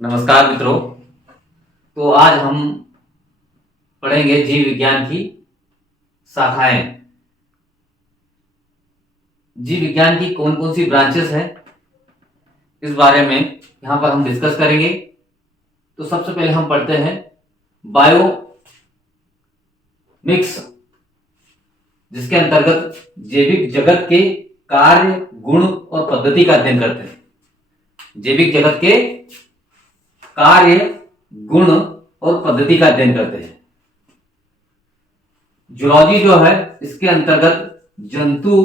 नमस्कार मित्रों। तो आज हम पढ़ेंगे जीव विज्ञान की शाखाएं। जीव विज्ञान की कौन कौन सी ब्रांचेस हैं इस बारे में यहाँ पर हम डिस्कस करेंगे। तो सबसे पहले हम पढ़ते हैं बायो मिक्स, जिसके अंतर्गत जैविक जगत के कार्य, गुण और पद्धति का अध्ययन करते हैं। जैविक जगत के कार्य, गुण और पद्धति का अध्ययन करते हैं। जूलॉजी जो है, इसके अंतर्गत जंतु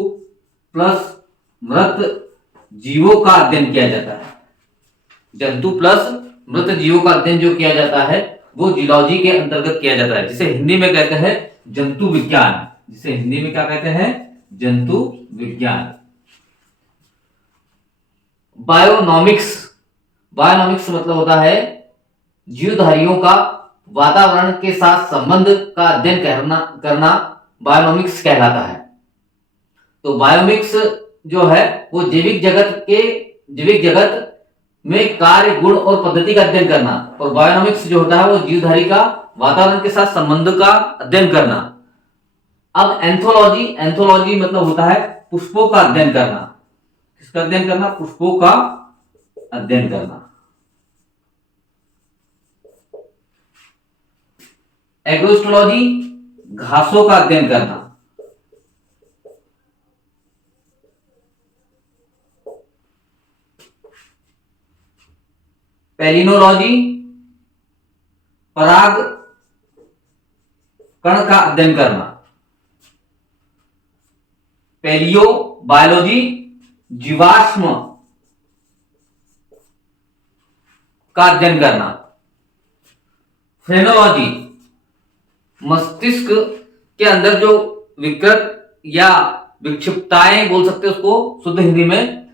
प्लस मृत जीवों का अध्ययन किया जाता है। जंतु प्लस मृत जीवों का अध्ययन जो किया जाता है वो जूलॉजी के अंतर्गत किया जाता है, जिसे हिंदी में कहते हैं जंतु विज्ञान। जिसे हिंदी में क्या कहते हैं? जंतु विज्ञान। बायोनॉमिक्स, बायोनॉमिक्स मतलब होता है जीवधारियों का वातावरण के साथ संबंध का अध्ययन करना बायोनॉमिक्स कहलाता है। तो बायोमिक्स जो है वो जैविक जगत में कार्य, गुण और पद्धति का अध्ययन करना, और बायोनॉमिक्स जो होता है वो जीवधारी का वातावरण के साथ संबंध का अध्ययन करना। अब एंथोलॉजी मतलब होता है पुष्पों का अध्ययन करना। किसका अध्ययन करना? पुष्पों का अध्ययन करना। एग्रोस्टोलॉजी घासों का अध्ययन करना। पेलिनोलॉजी पराग कण का अध्ययन करना। पेलियो बायोलॉजी जीवाश्म का अध्ययन करना। फ्रेनोलॉजी मस्तिष्क के अंदर जो विकृत या विक्षिप्तताएं बोल सकते हैं उसको शुद्ध हिंदी में,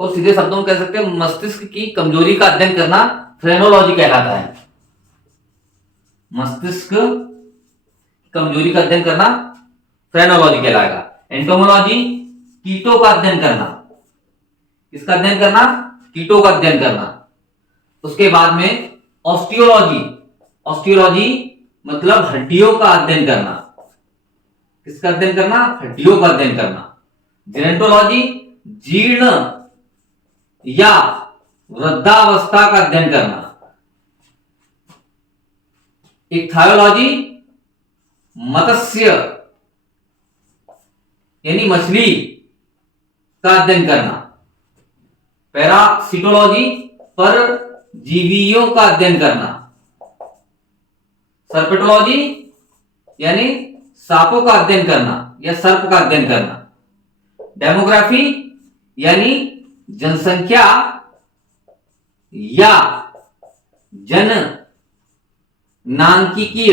और सीधे शब्दों में कह सकते हैं मस्तिष्क की कमजोरी का अध्ययन करना फ्रेनोलॉजी कहलाता है। मस्तिष्क कमजोरी का अध्ययन करना फ्रेनोलॉजी कहलाएगा। एंटोमोलॉजी कीटों का अध्ययन करना। किसका अध्ययन करना? कीटों का अध्ययन करना। उसके बाद में ऑस्टियोलॉजी मतलब हड्डियों का अध्ययन करना। किसका अध्ययन करना? हड्डियों का अध्ययन करना। जेनेटोलॉजी जीर्ण या वृद्धावस्था का अध्ययन करना। इक्थायोलॉजी मत्स्य यानी मछली का अध्ययन करना। पैरासिटोलॉजी परजीवियों का अध्ययन करना। सर्पेटोलॉजी यानी सांपों का अध्ययन करना या सर्प का अध्ययन करना। डेमोग्राफी यानी जनसंख्या या जननांकिकीय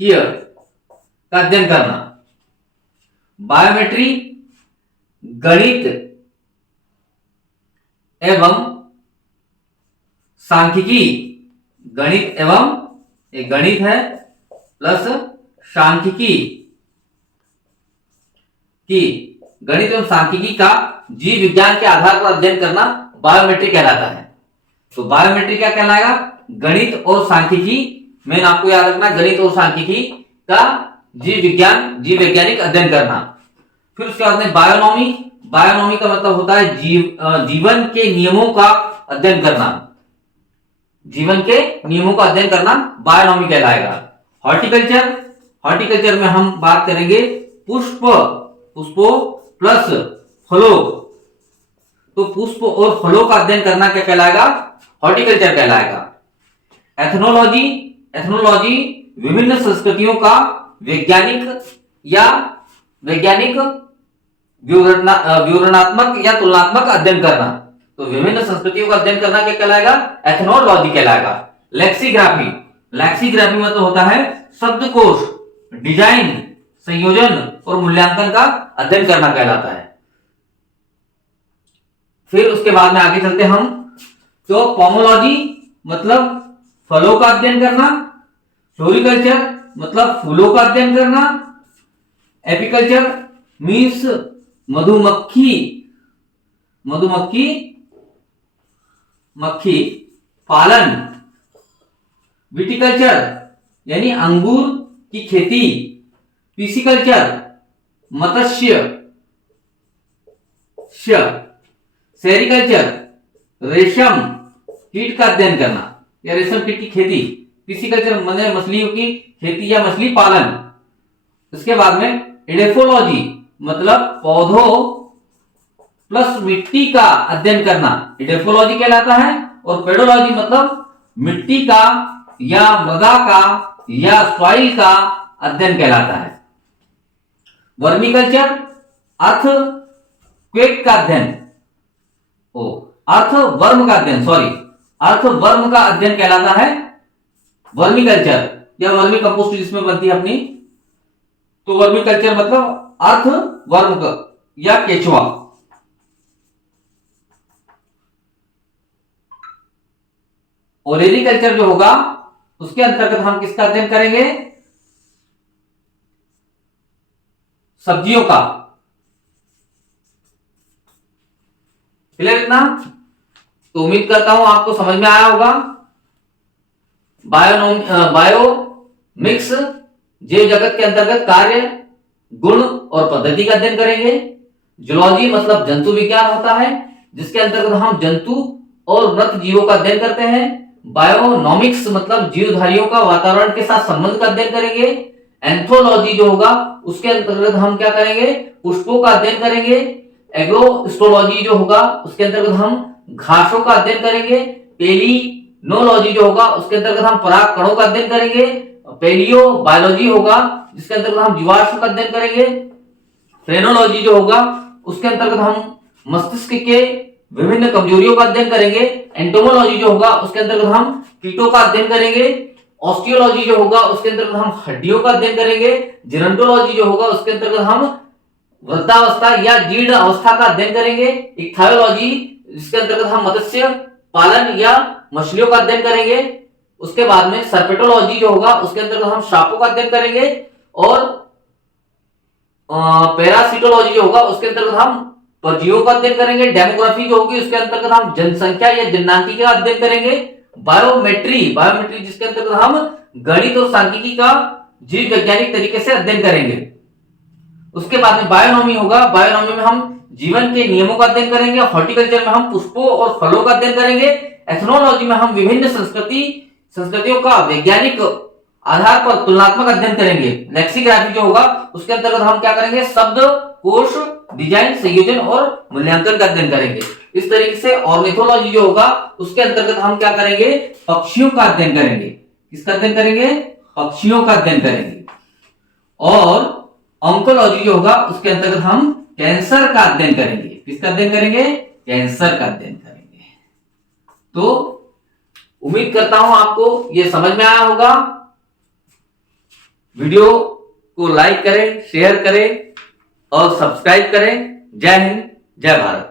का अध्ययन करना। बायोमेट्री गणित एवं सांख्यिकी, गणित एवं एक गणित है प्लस सांख्यिकी की गणित एवं सांख्यिकी का जीव विज्ञान के आधार पर अध्ययन करना बायोमेट्री कहलाता है। तो बायोमेट्री क्या कहलाएगा? गणित और सांख्यिकी। मेन आपको याद रखना, गणित और सांख्यिकी का जीव वैज्ञानिक अध्ययन करना। फिर उसके बाद में बायोनॉमी का मतलब होता है जीवन के नियमों का अध्ययन करना। जीवन के नियमों का अध्ययन करना बायोनॉमी कहलाएगा। हॉर्टिकल्चर में हम बात करेंगे पुष्पों प्लस फलों। तो पुष्प और फलों का अध्ययन करना क्या कहलाएगा? हॉर्टिकल्चर कहलाएगा। एथनोलॉजी विभिन्न संस्कृतियों का वैज्ञानिक विवरणात्मक या तुलनात्मक अध्ययन करना। तो विभिन्न संस्कृतियों का अध्ययन करना क्या कहलाएगा? एथनोलॉजी कहलाएगा। लेक्सिग्राफी मतलब होता है शब्दकोश, डिजाइन, संयोजन और मूल्यांकन का अध्ययन करना कहलाता है। फिर उसके बाद में आगे चलते हम, तो पोमोलॉजी मतलब फलों का अध्ययन करना। फ्लोरिकल्चर मतलब फूलों का अध्ययन करना। एपिकल्चर मीन्स मधुमक्खी मक्खी पालन, विटिकल्चर यानी अंगूर की खेती, पिसिकल्चर मत्स्य, सेरिकल्चर रेशम कीट का अध्ययन करना या रेशम कीट की खेती, पिसिकल्चर माने मछलियों की खेती या मछली पालन। इसके बाद में एडेफोलॉजी मतलब पौधों प्लस मिट्टी का अध्ययन करना एडेफोलॉजी कहलाता है, और पेडोलॉजी मतलब मिट्टी का या मृदा का या सॉइल का अध्ययन कहलाता है। वर्मिकल्चर अर्थ क्वेक का अध्ययन, अर्थवर्म का अध्ययन, अर्थवर्म का अध्ययन कहलाता है वर्मिकल्चर या वर्मी कंपोस्ट जिसमें बनती है अपनी, तो वर्मिकल्चर मतलब अर्थवर्म का या केचुआ। और एग्रीकल्चर जो होगा उसके अंतर्गत हम किसका अध्ययन करेंगे, सब्जियों का। क्लियर इतना? तो उम्मीद करता हूं आपको समझ में आया होगा। बायोमिक्स जीव जगत के अंतर्गत कार्य, गुण और पद्धति का अध्ययन करेंगे। जूलॉजी मतलब जंतु विज्ञान होता है, जिसके अंतर्गत हम जंतु और मृत जीवों का अध्ययन करते हैं। बायोनॉमिक्स मतलब जीवधारियों का वातावरण के साथ संबंध का अध्ययन करेंगे। एंथ्रोलॉजी जो होगा उसके अंतर्गत हम क्या करेंगे, पुष्पों का अध्ययन करेंगे। एग्रोस्टोलॉजी जो होगा उसके अंतर्गत हम घासों का अध्ययन करेंगे। पेलिनोलॉजी जो होगा उसके अंतर्गत हम पराग कणों का अध्ययन करेंगे। पेलियो बायोलॉजी होगा जिसके अंतर्गत हम जीवाश्म का अध्ययन करेंगे। फ्रेनोलॉजी जो होगा उसके अंतर्गत हम मस्तिष्क के विभिन्न कमजोरियों का अध्ययन करेंगे। एंटोमोलॉजी जो होगा उसके अंतर्गत हम कीटों का अध्ययन करेंगे। ऑस्टियोलॉजी जो होगा उसके अंतर्गत हम हड्डियों का अध्ययन करेंगे। जिरंटोलॉजी जो होगा उसके अंतर्गत हम वृद्धावस्था या जीर्ण अवस्था का अध्ययन करेंगे। इक्थायोलॉजी जिसके अंतर्गत हम मत्स्य पालन या मछलियों का अध्ययन करेंगे। उसके बाद में सर्पेटोलॉजी जो होगा उसके अंतर्गत हम सांपों का अध्ययन करेंगे। और पैरासिटोलॉजी जो होगा उसके अंतर्गत हम परजीवियों का अध्ययन करेंगे। डेमोग्राफी जो होगी उसके अंतर्गत हम जनसंख्या या जननांकिकी का अध्ययन करेंगे। बायोमेट्री जिसके अंतर्गत हम गणित और सांख्यिकी का जीव वैज्ञानिक तरीके से अध्ययन करेंगे। उसके बाद में बायोनॉमी होगा, बायोनॉमी में हम जीवन के नियमों का अध्ययन करेंगे। हॉर्टिकल्चर में हम पुष्पों और फलों का अध्ययन करेंगे। एथनोलॉजी में हम विभिन्न संस्कृतियों का वैज्ञानिक आधार पर तुलनात्मक अध्ययन करेंगे। लेक्सिग्राफी जो होगा उसके अंतर्गत हम क्या करेंगे, शब्द कोश डिजाइन संयोजन और मूल्यांकन का अध्ययन करेंगे। इस तरीके से ऑर्निथोलॉजी जो होगा उसके अंतर्गत हम क्या करेंगे, पक्षियों का अध्ययन करेंगे। किसका अध्ययन करेंगे, पक्षियों का अध्ययन करेंगे। और ऑन्कोलॉजी जो होगा उसके अंतर्गत हम कैंसर का अध्ययन करेंगे। किसका अध्ययन करेंगे, कैंसर का अध्ययन करेंगे। तो उम्मीद करता हूं आपको यह समझ में आया होगा। वीडियो को लाइक करें, शेयर करें और सब्सक्राइब करें। जय हिंद, जय भारत।